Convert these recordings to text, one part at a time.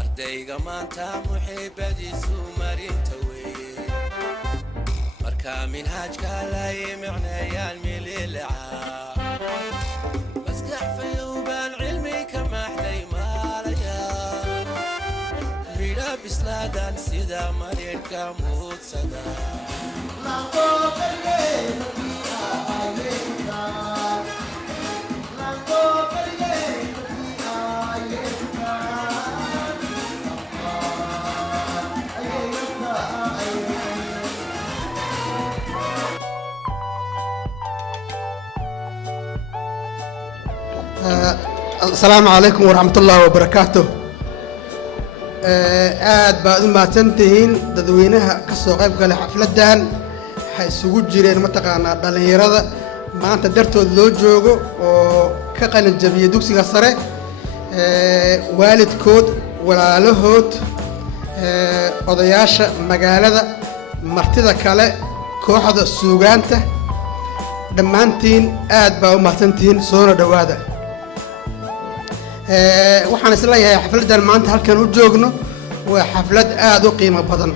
ardayga maanta muxiibadiisu marinta weeye marka minhaajka lay micnayaan mililacaa maskax fayowbaan cilmi ka maxday maalaya midha bislaadan sida mareerka muudsada السلام عليكم ورحمة الله وبركاته. aad baad u mahadsantihiin dadweynaha ka soo qayb galay xafladan waxay isugu jireen mataqaanaa dhalinyarada maanta dartood loo joogo oo ka qalin jabiyay dugsiga sare waalidkood walaalahood odayaasha magaalada martida kale kooxda suugaanta dhammaantiin aad baa u mahadsantihiin soona dhawaada waxaan isleeyahay xafladan maanta halkan u joogno waa xaflad aad u qiimo badan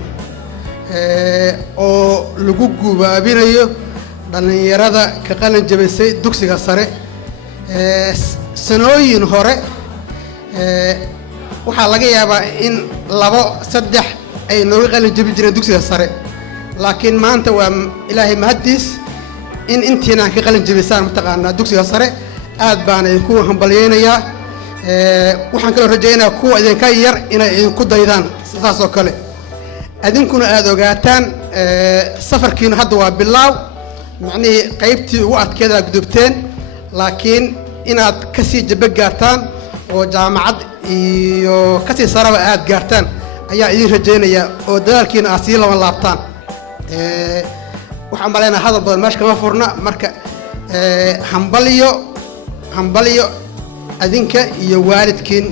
oo lagu gubaabinayo dhalinyarada ka qalin jabisay dugsiga sare sanooyin hore waxaa laga yaabaa in 2-3 ay nooga qalin jabi jireen dugsiga sare laakiin maanta waa ilaahay mahadiis in intiinaan ka qalin jabisaan mataqaanaa dugsiga sare aad baan idinku hambalyeynayaa waxaan kaloo rajaynayaa kuwa idinka yar inay idinku daydaan sidaas oo kale adinkuna aad ogaataan safarkiina hadda waa bilaaw macnihii qaybtii ugu adkeed aad gudubteen laakiin inaad kasii jaba gaartaan oo jaamacad iyo kasii saraba aad gaartaan ayaa idin rajaynayaa oo dadaalkiina aad sii laban laabtaan waxaan maleynayaa hadal badan meesha kama furna marka hambalyo adinka iyo waalidkiin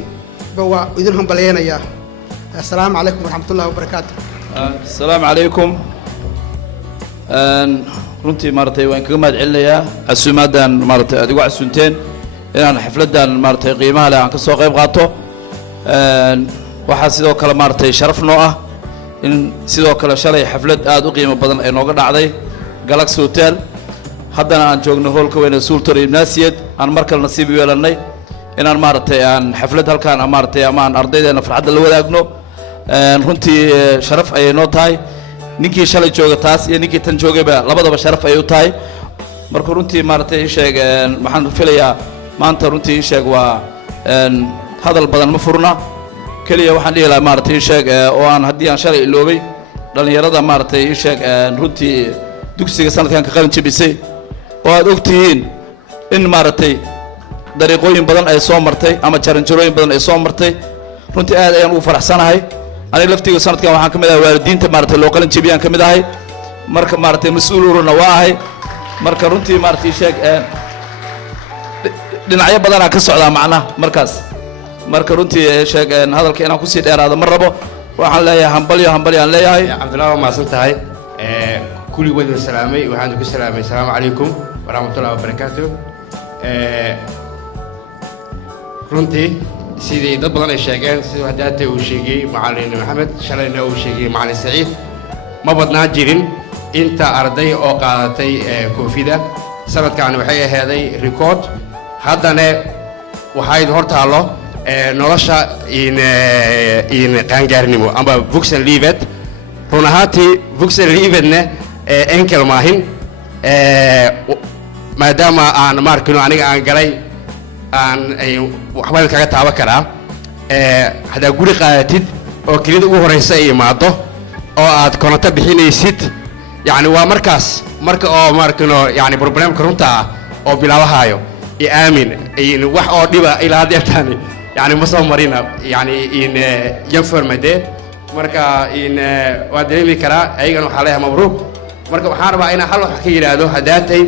waa idin hambalyeynaya assalaamu calaykum waraxmatullahi wabarakaatu assalaamu calaykum runtii maartay waan kaga mahad celinayaa casuumadan maartay aad igu casuunteen inaan xafladan maartay qiimaha leh aan ka soo qayb qaato waxaa sidoo kale maartay sharaf noo ah in sidoo kale shalay xaflad aad u qiimo badan ay nooga dhacday Galaxy Hotel haddana aan joogno hoolka weyn ee Sultan Ibnaasiyad aan markale nasiib u yeelanay inaan maartay aan xaflad halkaan maartay ama aan ardaydeena farxadda la wadaagno runtii sharaf ay noo tahay ninkii shalay jooga taas iyo ninkii tan joogayba labadaba sharaf ay u tahay marka runtii maartay sheeg waxaan filayaa maanta runtii sheeg waa hadal badan ma furna kaliya waxaan dhihi lahaa maartay sheeg oo aan haddii aan shalay iloobay dhalinyarada maartay sheeg runtii dugsiga sanadkan ka qalin jabisay oo aad ogtihiin in maartay dariiqooyin badan ay soo martay ama jaranjarooyin badan ay soo martay runtii aad ayaan ugu faraxsanahay aniga laftiga sanadkan waxaan ka mid ahay waalidiinta maartay loo qalin jabiyaan ka mid ahay marka maartay mas'uul ururna waa ahay marka runtii maartay sheeg dhinacyo badan aan ka socdaa macnaha markaas marka runtii sheeg hadalka inaan ku sii dheeraado ma rabo waxaan leeyahay hambalyo aan leeyahay cabdullaahi waa mahadsan tahay kulli wada salaamay waxaan ku salaamay assalaamu calaykum waraxmatullaahi wabarakaatu runtii sidii dad badan ay sheegeen sida hadaata uu sheegay macallin maxamed shalayna uu sheegay macallin saciid ma badnaan jirin inta arday oo qaadatay koofida sanadkan waxay aheeday record haddana waxayd hortaalo nolosha in qaangaarnimo ama vuxen livet run ahaantii vuxen livetna enkel maahin maadaama aan maarkino aniga aan galay aan waxbaan kaga taaban karaa haddaa guri qaadatid oo kelida ugu horeysa ay imaado oo aad koronto bixinaysid yani waa markaas marka oo maarkino yani problemka runta ah oo bilaabahaayo iyo aamin wax oo dhiba ilaa haddeertaani yani ma soo marina yani in yanformade marka in waa dareemi karaa ayagana waxaa leeyahay mabruuq marka waxaan rabaa inaan hal wax ka yidhaahdo haddaatay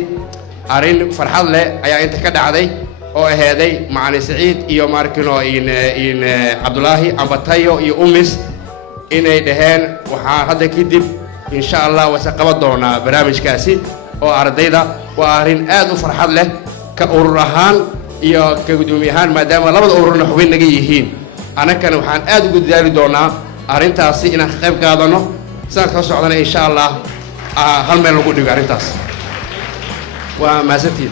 arrin farxad leh ayaa inta ka dhacday oo aheeday macalin Saciid iyo markino in Cabdulaahi Ambatayo iyo Umis inay dhaheen waxaan hadda kadib insha Allah wasa qaban doonaa barnaamijkaasi oo ardayda waa arrin aad u farxad leh ka urur ahaan iyo ka gudoomiyahan maadaama labada ururna xubin naga yihiin anakana waxaan aad ugu dadaali doonaa arrintaasi inaan qayb qaadano sanad ka socdana insha Allah hal meel lagu dhigo arrintaas waa maasantiin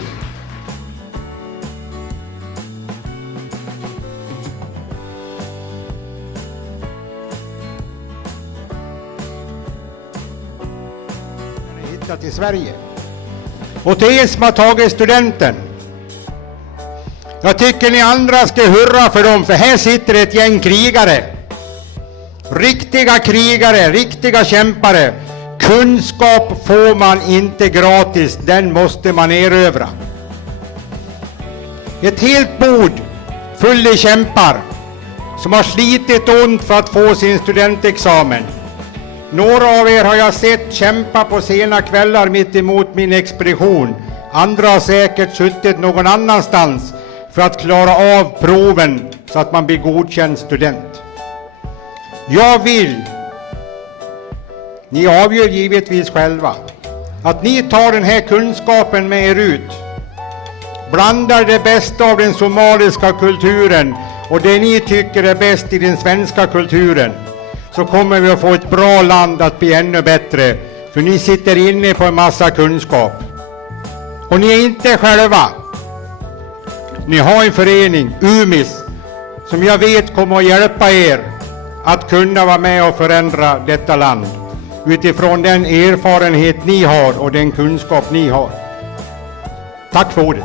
till Sverige och till er som har tagit studenten. Jag tycker ni andra ska hurra för dem, för här sitter ett gäng krigare. Riktiga kämpare. Kunskap får man inte gratis, den måste man erövra. Ett helt bord full i kämpar som har slitit ont för att få sin studentexamen. Några av er har jag sett kämpa på sena kvällar mitt emot min expedition. Andra har säkert suttit någon annanstans för att klara av proven så att man blir godkänd student. Jag vill, ni avgör givetvis själva, att ni tar den här kunskapen med er ut. Blandar det bästa av den somaliska kulturen och det ni tycker är bäst i den svenska kulturen. Så kommer vi att få ett bra land att bli ännu bättre. För ni sitter inne på en massa kunskap. Och ni är inte själva. Ni har en förening, UMIS, som jag vet kommer att hjälpa er att kunna vara med och förändra detta land. Utifrån den erfarenhet ni har och den kunskap ni har. Tack för ordet.